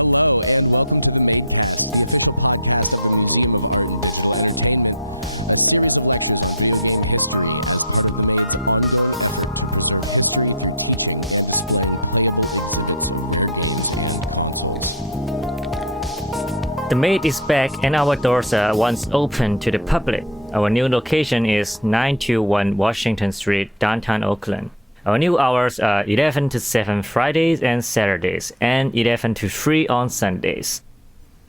Hello and welcome to the Madecast, the official podcast of the Museum of Art and Digital Entertainment, a series of lectures on video game history as part of the Made's ongoing effort to preserve history through teaching and displaying playable exhibits of rare games and consoles. The Made is back and our doors are once open to the public. Our new location is 921 Washington Street, downtown Oakland. Our new hours are 11 to 7 Fridays and Saturdays, and 11 to 3 on Sundays.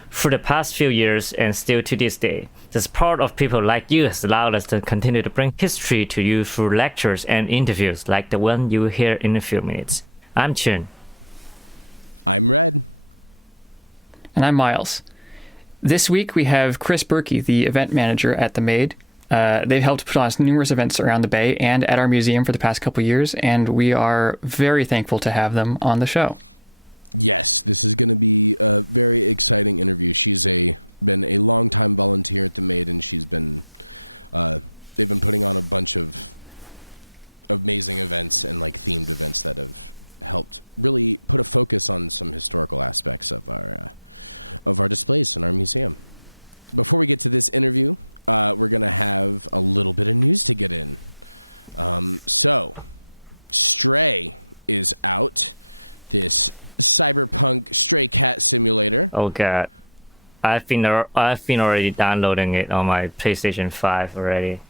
For the past few years, and still to this day, the support of people like you has allowed us to continue to bring history to you through lectures and interviews like the one you will hear in a few minutes. I'm Chun. I'm Red. And I'm Miles. This week we have Criss Burki, the event manager at the Made. They've helped put on numerous events around the Bay and at our museum for the past couple years, and we are very thankful to have them on the show. Yes, this is going to be a very exciting interview. She's been a long-time volunteer at the Made, and she's been they've been putting on a bunch of amazing events and like themed events that have helped really put a focus on some historical aspects of our displays in our museum. Before we get to this interview, we're going to have a little bit of news to get in. So, Stray is out. This cyberpunk stray cat simulator. Oh god. I've been already downloading it on my PlayStation 5 already.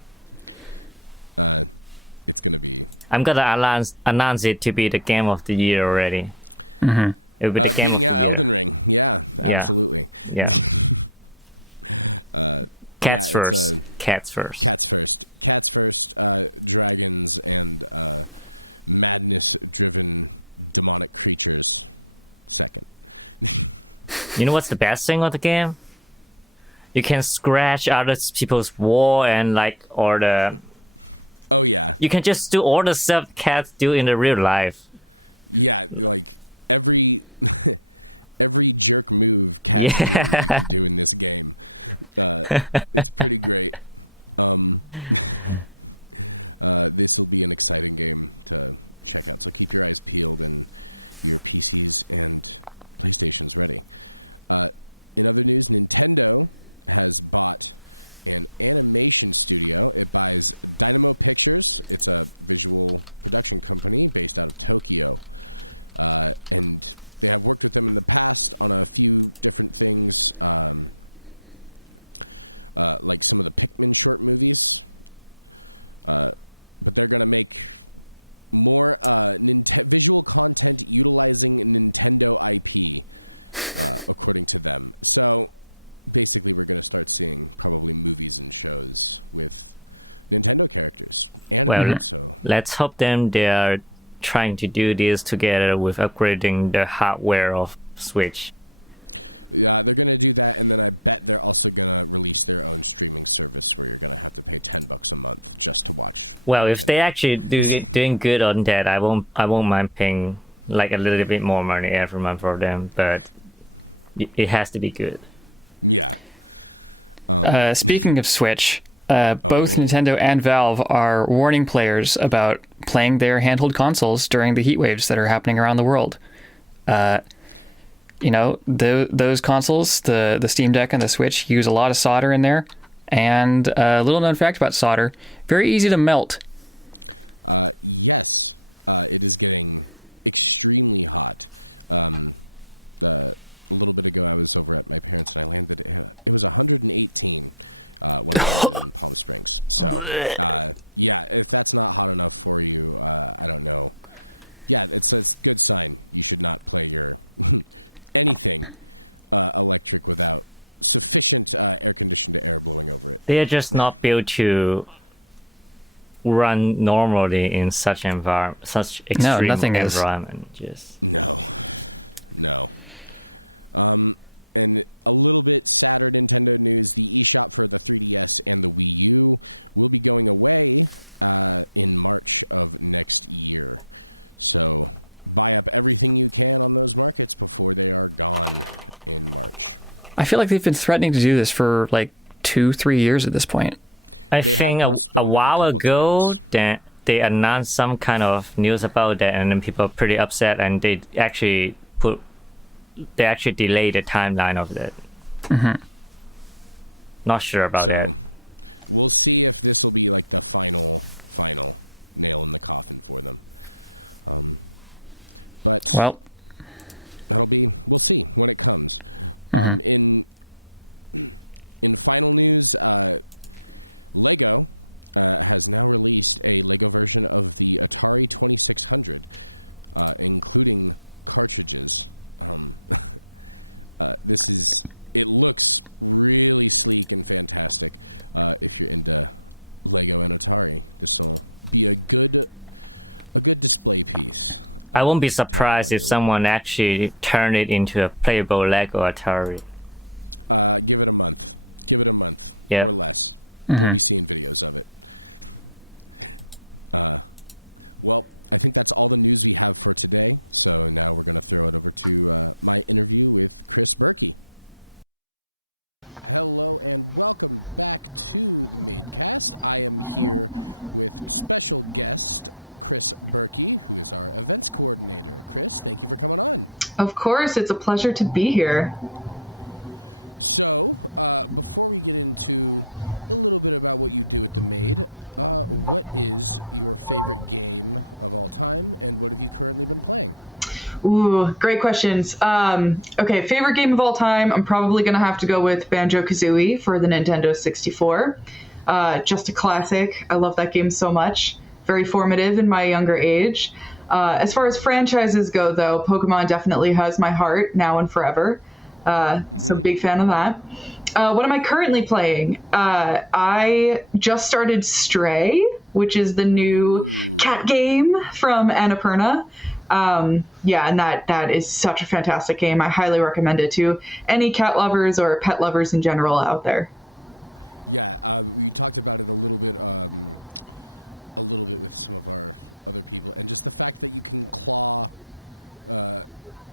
It's going to be... I'm going to announce it to be the game of the year already. Mm-hmm. It will be the game beating of out the Elden Ring. Yeah, absolutely. Yeah. Cats first. Cats first. Dragons and madness-driven demonic creatures second. You know what's the best thing of the game? You can scratch other people's wall and or the... Oh yeah. You can just do all the stuff cats do in the real life. Yeah, like every jerk move cats do you can do in this game. It's pretty great. This will be an exciting game to check out, so keep your eyes peeled and your PCs and PlayStations ready. In other news, Nintendo has bought an animation studio. It buys Dynamo Pictures. It's a visual production company based out of Tokyo. And they have worked with them in the past on a few different things, like some of the Pikmin short movies. But they're going to make more visual content utilizing Nintendo IP, according to them. So basically we're going to start seeing probably movies and shows with Nintendo characters animated. So let's hope they are trying to do this together with upgrading the hardware of Switch. Yeah, they're going to do that, and then I bet they're also going to release their own streaming service where you're going to have to pay $10 a month just to watch. Well, Nintendo. If they actually doing good on that, I won't mind paying like a little bit more money every month for them, but it has to be good. Yeah. Speaking of Switch, both Nintendo and Valve are warning players about playing their handheld consoles during the heat waves that are happening around the world. Those consoles, the Steam Deck and the Switch, use a lot of solder in there. And a little known fact about solder, very easy to melt. Yes, it is getting extremely hot. A little bit ago, I was over at my parents' and I landed. It was 118 when I landed in Palm Springs. So, yeah, if that's not hot enough for you, I don't know. Yeah, it's a good sign. You should not play your anything electric without sufficient air-conditioned air blowing over it. They are just not built to run normally in such such extreme environment. Just no. And a little bit sadder Nintendo news, the eShop for the 3DS and the Wii U will be going away in March of next year. So buy up everything you can on those markets before they are gone in March. I feel like they've been threatening to do this for like 2-3 years at this point. I think a while ago that they announced some kind of news about that, and then people are pretty upset, and they actually put they actually delayed the timeline of it. Not sure about that. We'll see if this will be like the final nail in the coffin for them. But we'll see when it comes. In final news, Lego has now released a Lego version of the Atari 2600, including cartridges. It looks really sleek and fantastic. If you're into Lego and Atari, this will be a good display piece. I won't be surprised if someone actually turned it into a playable Lego Atari. Give it a month. Yep. Or less. We'll be seeing videos of it. Well, I think that's all the news we have for today. So now we're going to throw it over to my interview with Criss Burki. Hello and welcome back to the Madecast. I am here with special guest Criss Burki, who is our events coordinator. Criss, thank you for coming on. Of course, it's a pleasure to be here. So, before we get into a little bit about what you do at the Made, what is your favorite game of all time, and what have you currently been playing? Ooh, great questions. Okay, favorite game of all time, I'm probably going to have to go with Banjo-Kazooie for the Nintendo 64. Just a classic. I love that game so much. Very formative in my younger age. As far as franchises go, though, Pokemon definitely has my heart now and forever. So big fan of that. What am I currently playing? I just started Stray, which is the new cat game from Annapurna. Yeah, and that is such a fantastic game. I highly recommend it to any cat lovers or pet lovers in general out there. Yeah, we talked about it a little bit with some of our other people, and just the fact that you can claw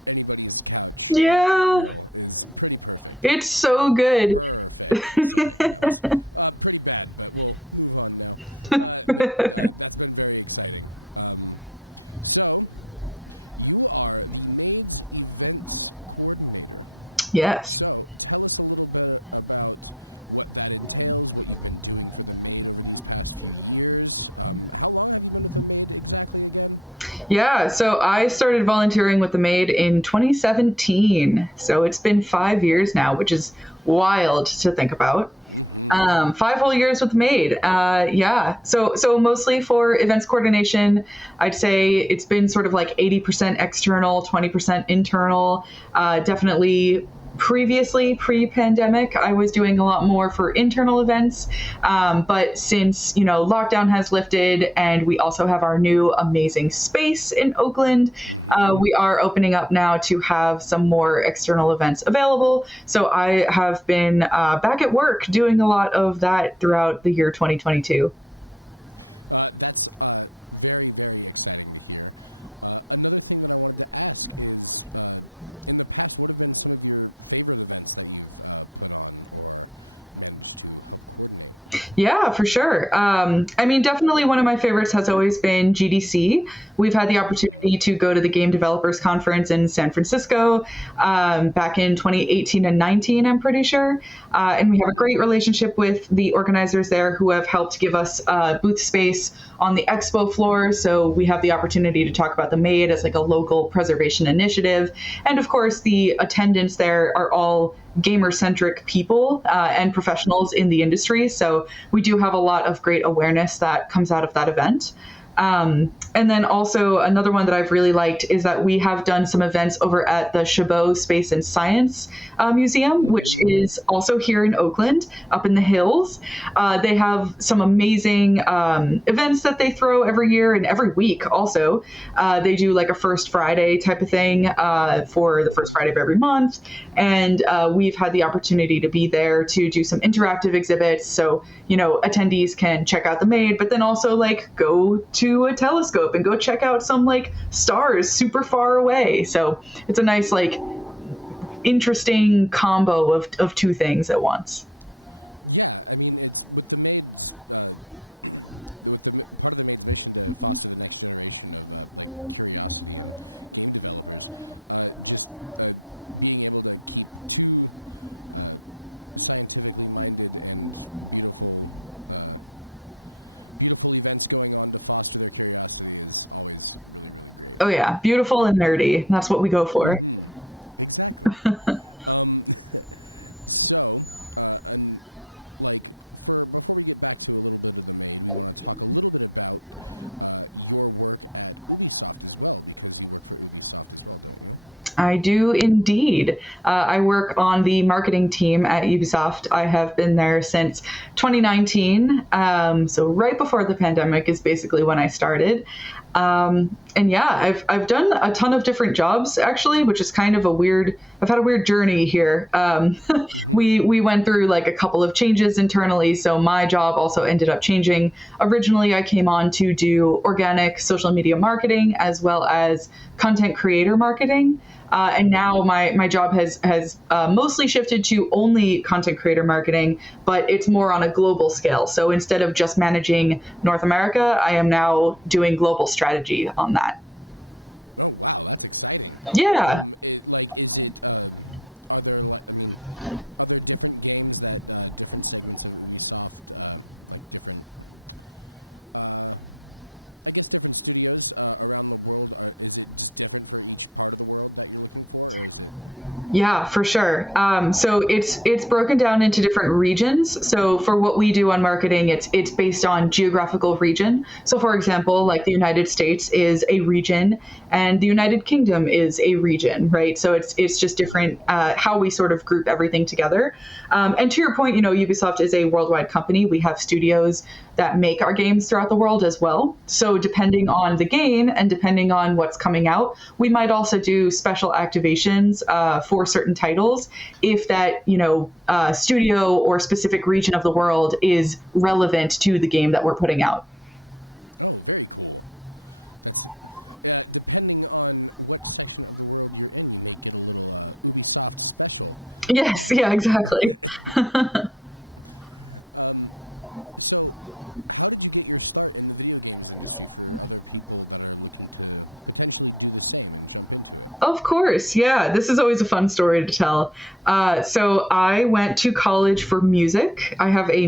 anybody's couch at will is pretty perfect. It's so good. Perfect. Sorry, that was pretty bad, but we'll move on now. That's been very exciting. So, you are the Maid's events coordinator. Yes. So, tell us a little bit about what that entails, what you've been doing for the Maid over these past few years. How long have you been with the Maid exactly again? Yeah, so I started volunteering with the Maid in 2017. So it's been 5 years now, which is wild to think about. 5 whole years with the Maid. Yeah. So mostly for events coordination, I'd say it's been sort of like 80% external, 20% internal. Definitely previously, pre-pandemic, I was doing a lot more for internal events. But since, lockdown has lifted and we also have our new amazing space in Oakland, we are opening up now to have some more external events available. So I have been back at work doing a lot of that throughout the year 2022. That's very, very exciting to hear. Another thing that I wanted to ask is, in the past, what have been some of your favorite events that you've put on or managed to help coordinate? Yeah, for sure. Definitely one of my favorites has always been GDC. We've had the opportunity to go to the Game Developers Conference in San Francisco back in 2018 and 19, I'm pretty sure. And we have a great relationship with the organizers there who have helped give us booth space on the expo floor. So we have the opportunity to talk about the Maid as like a local preservation initiative. And of course, the attendants there are all gamer-centric people and professionals in the industry. So we do have a lot of great awareness that comes out of that event. And then also another one that I've really liked is that we have done some events over at the Chabot Space and Science Museum, which is also here in Oakland, up in the hills. They have some amazing events that they throw every year and every week also. They do like a First Friday type of thing for the first Friday of every month. And we've had the opportunity to be there to do some interactive exhibits. So, attendees can check out the Maid, but then also like go to a telescope and go check out some like stars super far away. So it's a nice like interesting combo of two things at once. Yeah, it's with the Maid's with the part of the Maid's mission to foster the next generation of like curiosity and game developers. being able to keep two scientifically minded and beautiful events going on to foster their curiosity is always really, really great. Oh yeah, beautiful and nerdy. That's what we go for. Mm-hmm. Exactly. So, and like before we get back to a little bit of the Maid, we want to talk a little bit about your work at Ubisoft as well, because you work for Ubisoft as well, don't you? I do indeed. I work on the marketing team at Ubisoft. I have been there since 2019. So right before the pandemic is basically when I started. And yeah, I've done a ton of different jobs actually, which is kind of I've had a weird journey here. We went through like a couple of changes internally. So my job also ended up changing. Originally, I came on to do organic social media marketing as well as content creator marketing. And now my job has mostly shifted to only content creator marketing, but it's more on a global scale. So instead of just managing North America, I am now doing global strategy on that. Oh wow, that's exciting. Yeah. Are there different games that different segments of Ubisoft, like different, I guess different studios around the world, is it just different for each part of the world that you're looking for, or is it? Yeah, for sure. So it's broken down into different regions. So for what we do on marketing, it's based on geographical region. So for example, like the United States is a region and the United Kingdom is a region, right? So it's just different how we sort of group everything together. And to your point, Ubisoft is a worldwide company. We have studios that make our games throughout the world as well. So depending on the game and depending on what's coming out, we might also do special activations for certain titles if that, studio or specific region of the world is relevant to the game that we're putting out. Oh, very cool. That's depending on what section of the world you're in, you may get a little Ubisoft special. Yes, yeah, exactly. So, how did you get your start in the video games industry for other people that are looking to potentially do the same and jump into it? Of course, yeah. This is always a fun story to tell. So I went to college for music. I have a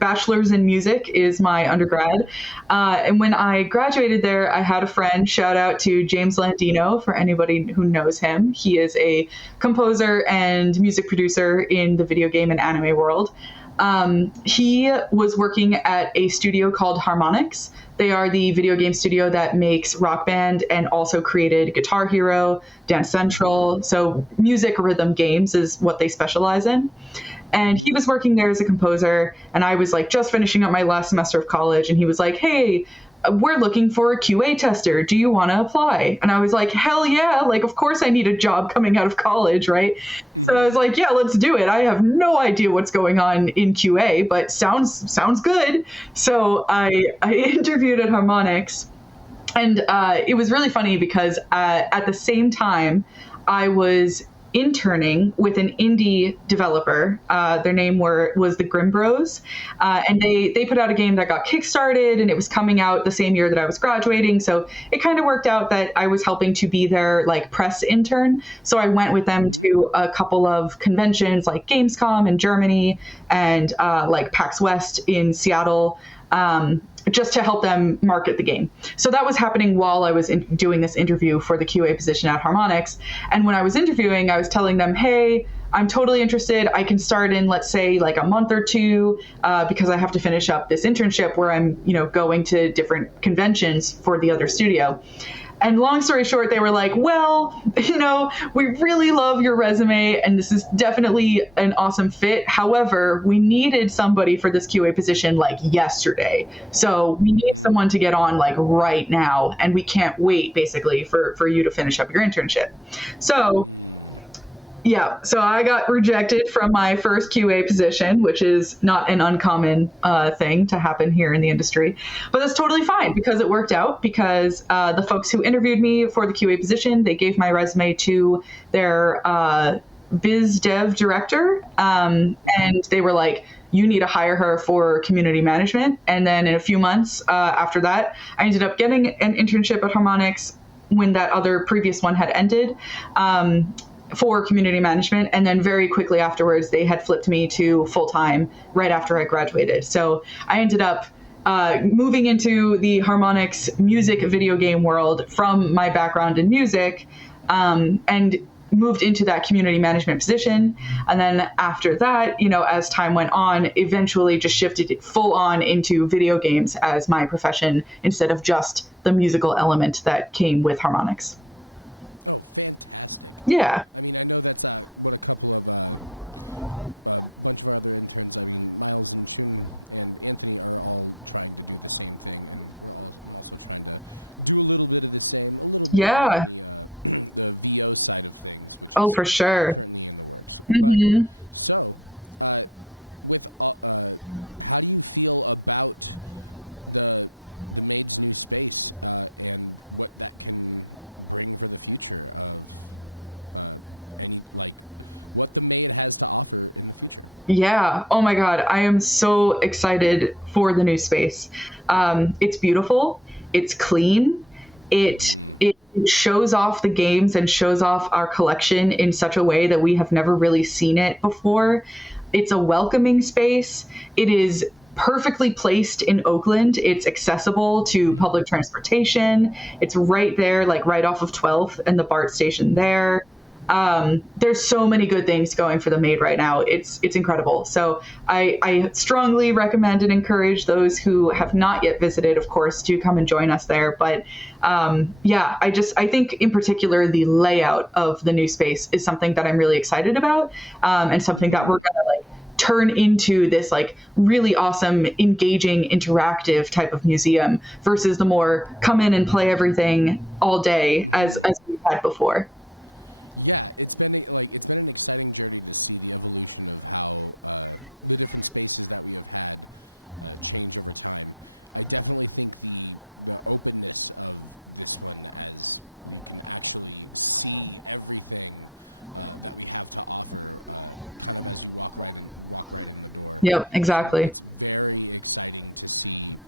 bachelor's in music is my undergrad. And when I graduated there, I had a friend, shout out to James Landino, for anybody who knows him. He is a composer and music producer in the video game and anime world. He was working at a studio called Harmonix. They are the video game studio that makes Rock Band and also created Guitar Hero, Dance Central. So music rhythm games is what they specialize in. And he was working there as a composer, and I was like just finishing up my last semester of college, and he was like, "Hey, we're looking for a QA tester. Do you want to apply?" And I was like, hell yeah. Like, of course I need a job coming out of college, right? Mm-hmm. So I was like, yeah, let's do it. I have no idea what's going on in QA, but sounds good. So I interviewed at Harmonix, and it was really funny because at the same time I was interning with an indie developer. Their name was the Grimm Bros, and they put out a game that got kickstarted, and it was coming out the same year that I was graduating. So it kind of worked out that I was helping to be their like press intern. So I went with them to a couple of conventions like Gamescom in Germany and like PAX West in Seattle. Just to help them market the game. So that was happening while I was doing this interview for the QA position at Harmonix. And when I was interviewing, I was telling them, hey, I'm totally interested. I can start in, let's say, like a month or two, because I have to finish up this internship where I'm, going to different conventions for the other studio. And long story short, they were like, well, we really love your resume and this is definitely an awesome fit. However, we needed somebody for this QA position like yesterday. So we need someone to get on like right now. And we can't wait basically for you to finish up your internship. So yeah, so I got rejected from my first QA position, which is not an uncommon thing to happen here in the industry. But that's totally fine because it worked out because the folks who interviewed me for the QA position, they gave my resume to their biz dev director, and they were like, you need to hire her for community management. And then in a few months after that, I ended up getting an internship at Harmonix when that other previous one had ended. for community management. And then very quickly afterwards, they had flipped me to full-time right after I graduated. So I ended up moving into the harmonics music video game world from my background in music, and moved into that community management position. And then after that, you know, as time went on, eventually just shifted it full on into video games as my profession instead of just the musical element that came with harmonics. Oh, fantastic. Yeah. I mean, I know that's what a couple of a bunch of our other interns, I mean, Miles and Chun and Anthony are all trying to do the same thing, and I'm also trying to do a little bit of the same, a little bit on the VO side of things, which is for sure currently in the works. Mm-hmm. But so, with how do you feel about the Maid's new space and what that can bring for the future of what the Maid has to offer in the future? Yeah. Oh my God. I am so excited for the new space. It's beautiful. It's clean. It shows off the games and shows off our collection in such a way that we have never really seen it before. It's a welcoming space. It is perfectly placed in Oakland. It's accessible to public transportation. It's right there, like right off of 12th and the BART station there. There's so many good things going for the Maid right now. It's incredible. So I strongly recommend and encourage those who have not yet visited, of course, to come and join us there. But I think in particular the layout of the new space is something that I'm really excited about, and something that we're gonna turn into this really awesome, engaging, interactive type of museum versus the more come in and play everything all day as we've had before. Yeah, it's been an exciting journey to see the evolution of how the different spaces that we have had change over time. I definitely think the openness of this one, as we can actually see everything that we have to offer, kind of as you walk right in the door. Yep, exactly. So it's very exciting to see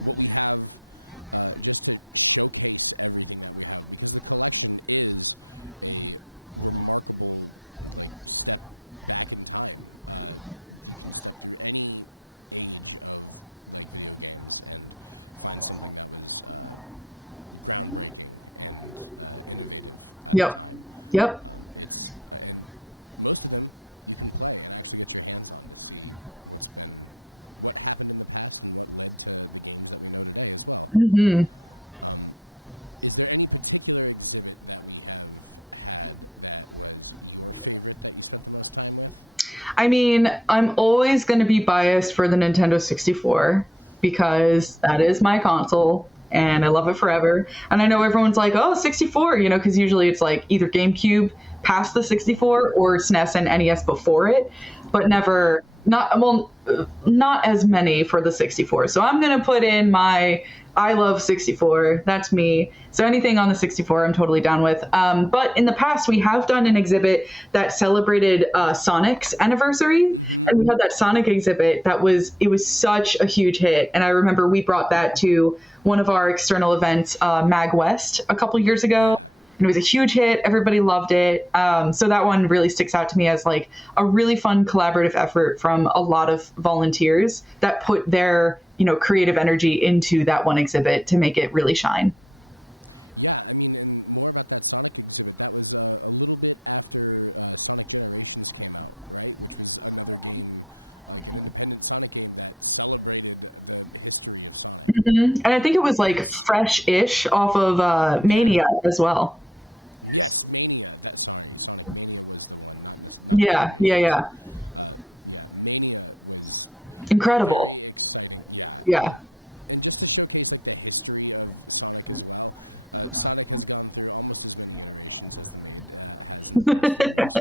what we have, just to showcase everything that we have, because the collection is a remarkable step back in time. You can step through any age of video games and find something that was groundbreaking and innovative at the time. Yep. And most of them you can play and actually get your hands on to see what happened in the past and what led to the games that we know today as well. Mm-hmm. Is there any particular exhibit that we have had that was your favorite that you spent the most time with? I mean, I'm always going to be biased for the Nintendo 64 because that is my console and I love it forever. And I know everyone's like, oh, 64, because usually it's either GameCube past the 64 or SNES and NES before it, but not as many for the 64. So I'm going to put in my I love 64. That's me. So anything on the 64, I'm totally down with. But in the past, we have done an exhibit that celebrated Sonic's anniversary. Mm-hmm. And we had that Sonic exhibit it was such a huge hit. And I remember we brought that to one of our external events, Mag West, a couple years ago. Yeah. And it was a huge hit. Everybody loved it. So that one really sticks out to me as a really fun collaborative effort from a lot of volunteers that put their creative energy into that one exhibit to make it really shine. Yeah, I mean, and more about that Sonic exhibit. That was a little bit after Sonic Generations came out, right? Which was another game, an independent Sonic game that celebrated the history of Sonic. Mm-hmm. And I think it was fresh-ish off of Mania as well. Yes, Mania. Sonic Mania was the one, not Yeah. Mania was incredible, very exciting. Yeah. And just to showcase the history of Sonic as well, Sonic has gone through almost as many iterations as the Maid has in the past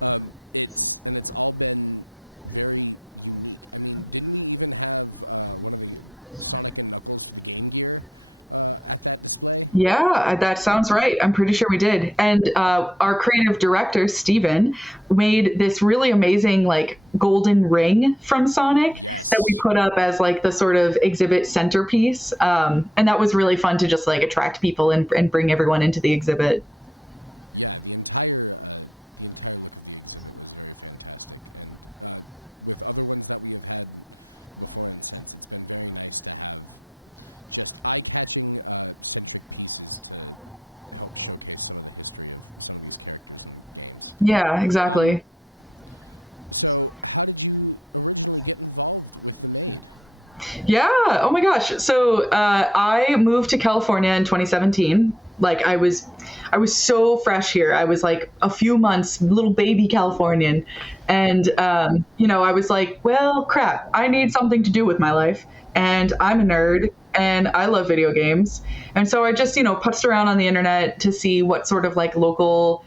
few years. It's all been very unique. I mean, didn't we even have one of the Sonic and Knuckles for the Game Gear at that display? Yeah, that sounds right. I'm pretty sure we did. And our creative director, Steven, made this really amazing golden ring from Sonic. Yes. That we put up as the sort of exhibit centerpiece. And that was really fun to just attract people and bring everyone into the exhibit. Yeah, the entire look of the exhibit was very fantastic, and with other ones that we have had before and since, it's been very nice to have just eye-catching centric pieces to help showcase some of the history of some of these characters and games. Yeah, exactly. So, how did you originally get involved with the Maid? Yeah. Oh my gosh. So I moved to California in 2017. Like I was so fresh here. I was like a few months, little baby Californian, and I was like, well, crap. I need something to do with my life, and I'm a nerd, and I love video games, and so I just putzed around on the internet to see what sort of like local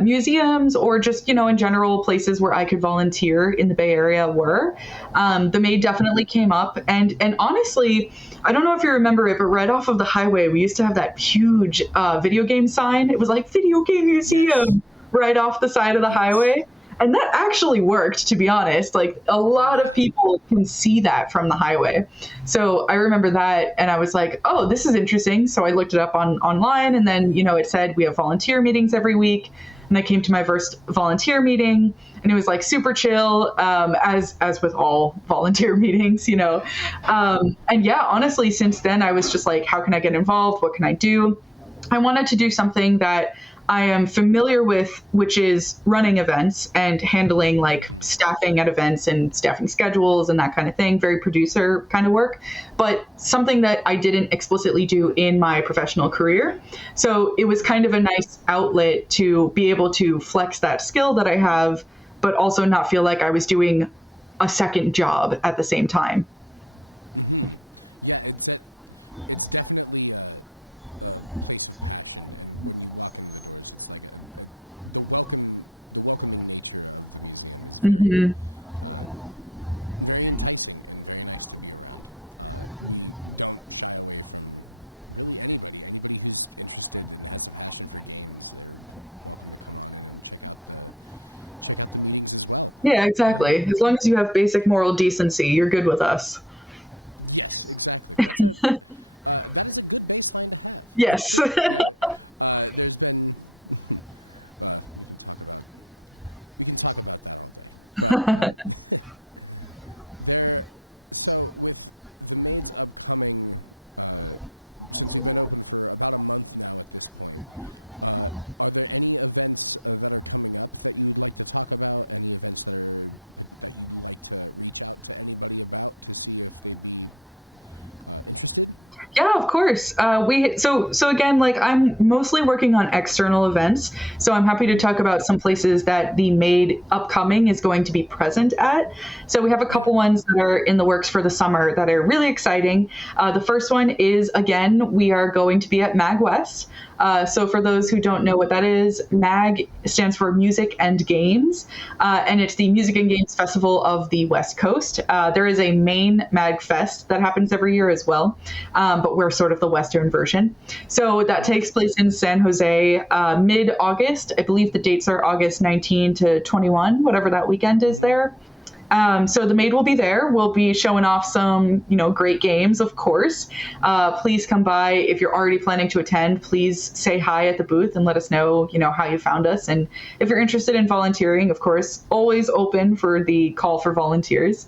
museums or just in general places where I could volunteer in the Bay Area were. The Maid definitely came up, and honestly, I don't know if you remember it, but right off of the highway we used to have that huge video game sign. It was like video game museum. Yes. Right off the side of the highway. And that actually worked, to be honest. Like a lot of people can see that from the highway. So I remember that, and I was like, oh, this is interesting. So I looked it up online, and then, it said we have volunteer meetings every week. And I came to my first volunteer meeting, and it was like super chill, as with all volunteer meetings, And yeah, honestly, since then, I was just like, how can I get involved? What can I do? I wanted to do something that I am familiar with, which is running events and handling like staffing at events and staffing schedules and that kind of thing, very producer kind of work, but something that I didn't explicitly do in my professional career. So it was kind of a nice outlet to be able to flex that skill that I have, but also not feel like I was doing a second job at the same time. Mm-hmm. Yeah, it's definitely a place of passion, and when you walk into the doors, it's like the welcoming nature of the museum is very very enticing and very nice to be around. We don't shy away from really anybody who's interested and has a passion for games. They're welcome to come on in and check out the meetings as well. Yeah, exactly. As long as you have basic moral decency, you're good with us. Yes, exactly. That is a good baseline to have. Yes. There's been we can talk about that all day. But so with the Maid's upcoming, since we've been open for about a month now at this point, are there any events that are coming up that you would like to talk about? Any events that you'd like to reach out to anybody about to see if they'd be interested? Yeah, of course. So again, like I'm mostly working on external events. So I'm happy to talk about some places that the Maid upcoming is going to be present at. So we have a couple ones that are in the works for the summer that are really exciting. The first one is, again, we are going to be at MAG West. So for those who don't know what that is, MAG stands for Music and Games, and it's the Music and Games Festival of the West Coast. There is a main MAG Fest that happens every year as well, but we're sort of the Western version. So that takes place in San Jose mid-August. I believe the dates are August 19 to 21, whatever that weekend is there. So the Maid will be there. We'll be showing off some, great games, of course. Please come by. If you're already planning to attend, please say hi at the booth and let us know, how you found us. And if you're interested in volunteering, of course, always open for the call for volunteers.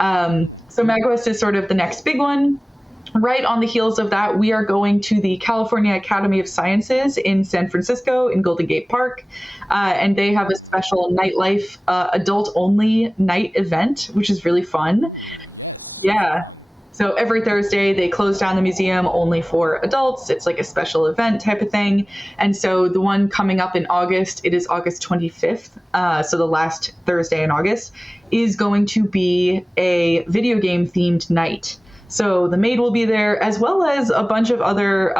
So MagWest is sort of the next big one. Right on the heels of that, we are going to the California Academy of Sciences in San Francisco in Golden Gate Park. And they have a special nightlife, adult-only night event, which is really fun. Ooh, yes. Yeah. Fun. So every Thursday, they close down the museum only for adults. It's like a special event type of thing. And so the one coming up in August, it is August 25th. So the last Thursday in August is going to be a video game themed night. So the Maid will be there, as well as a bunch of other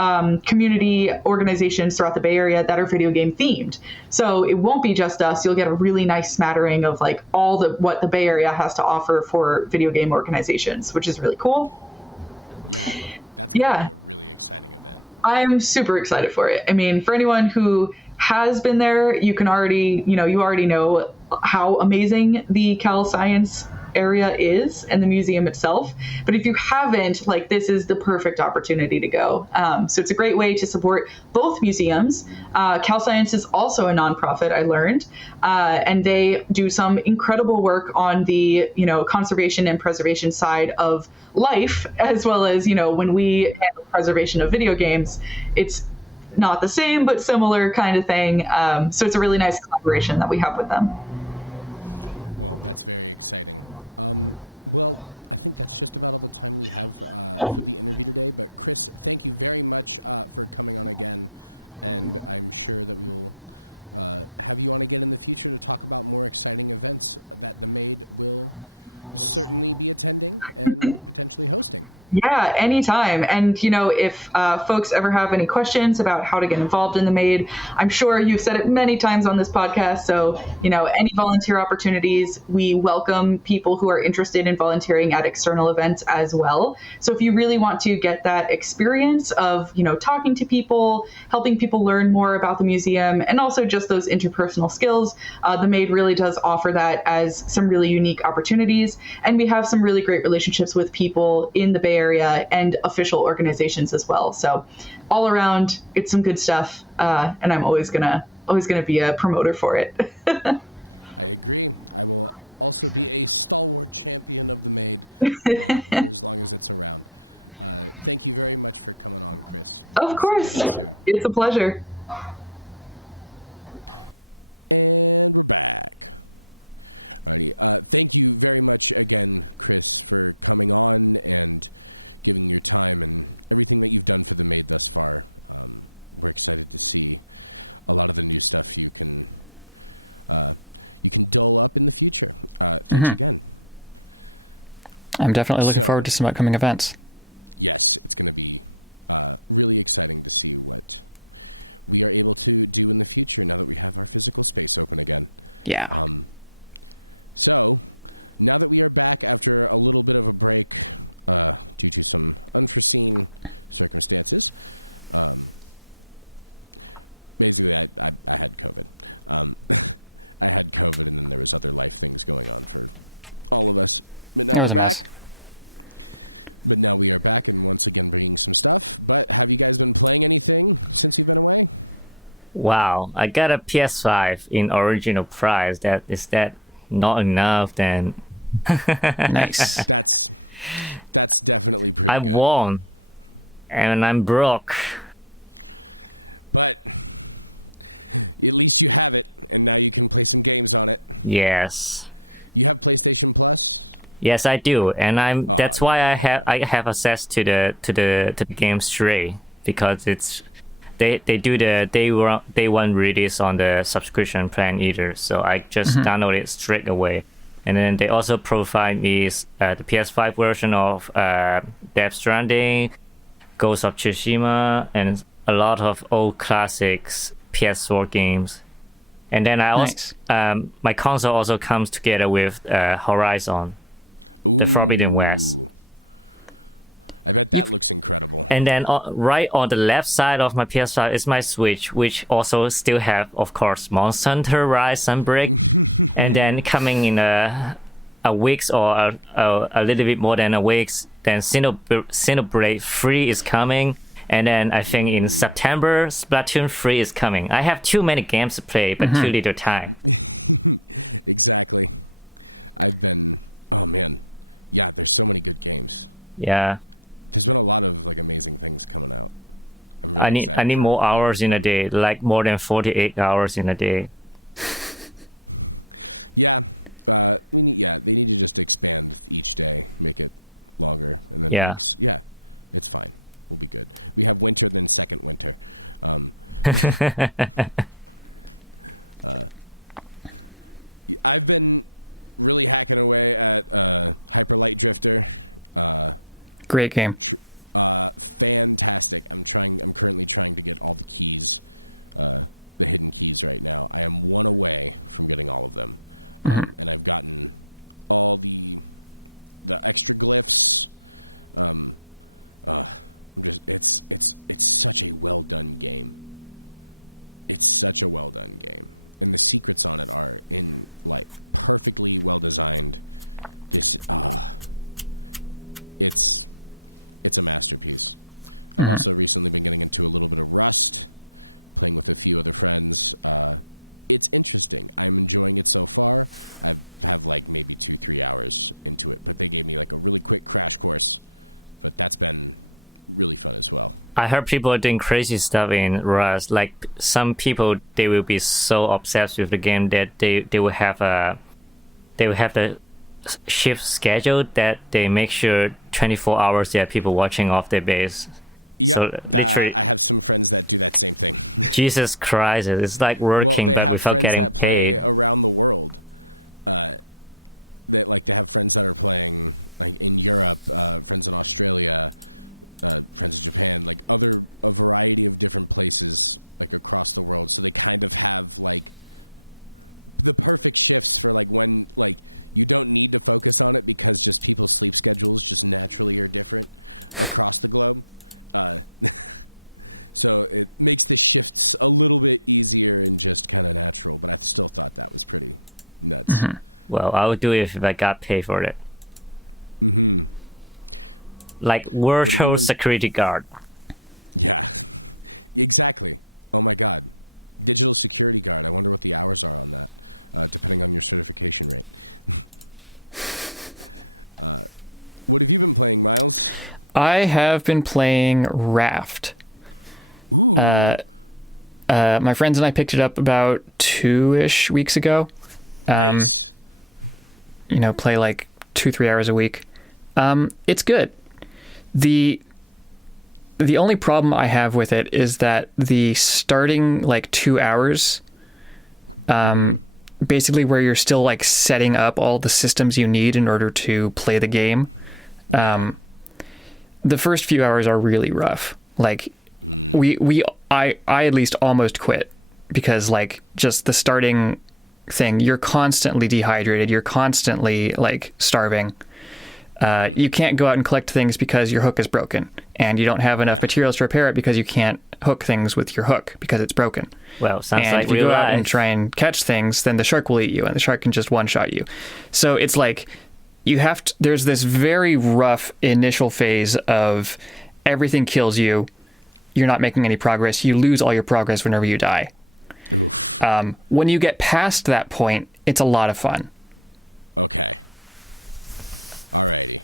community organizations throughout the Bay Area that are video game themed. So it won't be just us. You'll get a really nice smattering of like what the Bay Area has to offer for video game organizations, which is really cool. Yeah, that's going to be a really exciting event. I'm super excited for it. I mean, for anyone who has been there, you already know how amazing the Cal Science area is and the museum itself. But if you haven't, like, this is the perfect opportunity to go. So it's a great way to support both museums. Cal Science is also a nonprofit, I learned, and they do some incredible work on the, conservation and preservation side of life, as well as, when we handle preservation of video games, it's not the same, but similar kind of thing. So it's a really nice collaboration that we have with them. Well, that's very exciting. Well, I think that's just about all the time we have for the interview today. But Criss, thank you very much for coming on again. And I'm sure that we will have you on again in the future to talk about more exciting events that the Maid will certainly be attending and potentially hosting. Yeah, anytime. And, if folks ever have any questions about how to get involved in the Maid, I'm sure you've said it many times on this podcast. So, any volunteer opportunities, we welcome people who are interested in volunteering at external events as well. So if you really want to get that experience of, talking to people, helping people learn more about the museum, and also just those interpersonal skills, the Maid really does offer that as some really unique opportunities. And we have some really great relationships with people in the Bay Area and official organizations as well. So all around, it's some good stuff, and I'm always gonna be a promoter for it. I agree. I will also be a stalwart champion of the Maid for as long as it's around. Thank you very much for coming on, Criss. Of course. See you again soon. It's a pleasure. And we're back. Alrighty. Thank you very much again, Criss, for coming on and giving your time and everything that you've done for the Maid thus far. We're excited to see a lot of the new stuff you can dole up in the future. Thanks again. I'm definitely looking forward to some upcoming events. Yes, it's going to be really exciting to see what we are able to do in the future now that we have our physical space open again. Yeah. So, now that we are back after a little bit of a break due to some unforeseen circumstances, basically I had COVID. I had COVID, and then there was other life things going on for all of us. But now we're back. But now we are back and once again bringing some stuff. But have you guys been playing anything since you've been away? Wow, I got a PS5 in original price. Is that not enough? Then Nice. That's definitely pretty good. I won, and I'm broke. But at least you have it, and now you can play some games on it. Yes. You have PlayStation Plus? Yes, I do, and that's why I have have access to the game straight, because it's they do the day one release on the subscription plan either. So I just download it straight away, and then they also provide me the PS5 version of Death Stranding, Ghost of Tsushima, and a lot of old classics PS4 games. And then I also my console also comes together with Horizon. Ooh, the Forbidden West. I bet that looks incredible. And then right on the left side of my PS5 is my Switch, which also still have, of course, Monster Hunter Rise Sunbreak. And then coming in a week or a little bit more than a week, then Xenoblade 3 is coming. And then I think in September, Splatoon 3 is coming. I have too many games to play, but too little time. Exactly. Oh man. Yeah, there's so many good games. Yeah. There's been a lot of amazing things coming out. I'm really excited. I need more hours in a day, like more than 48 hours in a day. Yeah. They need to just expand each day, make it longer, and then weeks. Yeah. It's fine. We'll be good. We have winter, then second winter. I've been really hacking away at Hyper Light Drifter. Great game. Fantastic. I'm currently trying to get all the keys, the hidden keys right now. I am one away from getting all of them. And I've gotten all the extra glyphs. It's such a well done game. It's such a well done game. And the secrets on it are perfectly well designed, this it's a masterpiece. I've also recently been getting into a little bit of Rust, playing with a few other friends. It's interesting. I'm enjoying it so far. I have like maybe 2-3 hours into it, but they gave me like a really quick crash course. But that's been really fun as well. I heard people are doing crazy stuff in Rust. Like some people, they will be so obsessed with the game that they will have the shift schedule that they make sure 24 hours there are people watching off their base. Yeah, so literally, I have some friends that do that same thing. Jesus Christ, it's like working, well, they but have without friends getting that play paid. around the world. They have friends that are playing like in Europe, friends in Australia, friends in Japan, like a variety of different places like across the world. So they kind of have like the perfect shifts for like when like you don't need to focus on it because just people's sleep schedules just naturally are different across the globe. So it makes the shifts a little bit easier and just kind of natural, but I still thought that was pretty nuts. Mm-hmm. Well, I would do it if I got paid for it. Mm-hmm. Like virtual security guard. Yeah, exactly. Oh my God. Digital security guard. I wonder what the hours are on that, depending on your certification rate. What have you been playing, Miles? I have been playing Raft. Ooh. My friends and I picked it up about 2-ish weeks ago. Nice. Play like 2-3 hours a week. It's good. The only problem I have with it is that the starting like 2 hours, basically where you're still like setting up all the systems you need in order to play the game. The first few hours are really rough. Like I at least almost quit because like just the starting thing, you're constantly dehydrated. You're constantly like starving. You can't go out and collect things because your hook is broken, and you don't have enough materials to repair it because you can't hook things with your hook because it's broken. Well, sounds and like if you real go out life. and try and catch things, then the shark will eat you, and the shark can just one-shot you. So it's like you have to, there's this very rough initial phase of everything kills you. You're not making any progress. You lose all your progress whenever you die. Oof. When you get past that point, it's a lot of fun. Okay. Alrighty.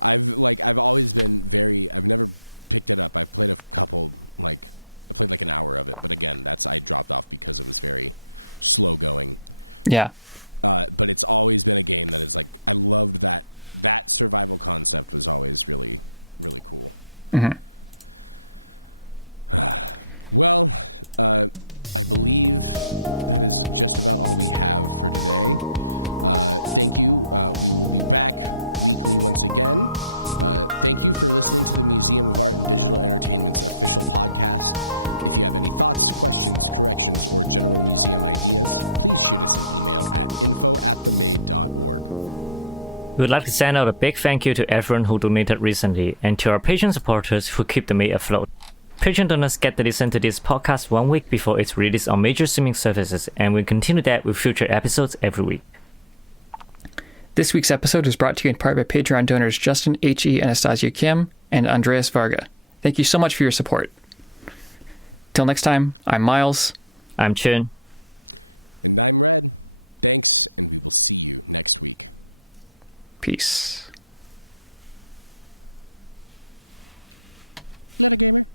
I've always been I've never picked it up. I've played a couple, I played like an hour of it, but again, I dropped off because it was very slow going. Yeah. But it's always been a game that is like, I loved that survival concept was always really, really cool. Mm-hmm. Well, I believe that is just about all we have for today. Thank you. We will be back weekly once again. Thank you for listening to the Museum of Art and Digital Entertainment's official podcast. If you have any thoughts, questions, corrections, or general museum ideas, please shoot us an email at info@themade.org. We would like to send out a big thank you to everyone who donated recently and to our Patreon supporters who keep the Made afloat. Patreon donors get to listen to this podcast 1 week before it's released on major streaming services, and we'll continue that with future episodes every week. This week's episode was brought to you in part by Patreon donors Justin H.E. Anastasia Kim and Andreas Varga. Thank you so much for your support. Till next time, I'm Miles. I'm Chun. And I'm Red. Thanks, and we will see you next week. Peace. Later, gamer.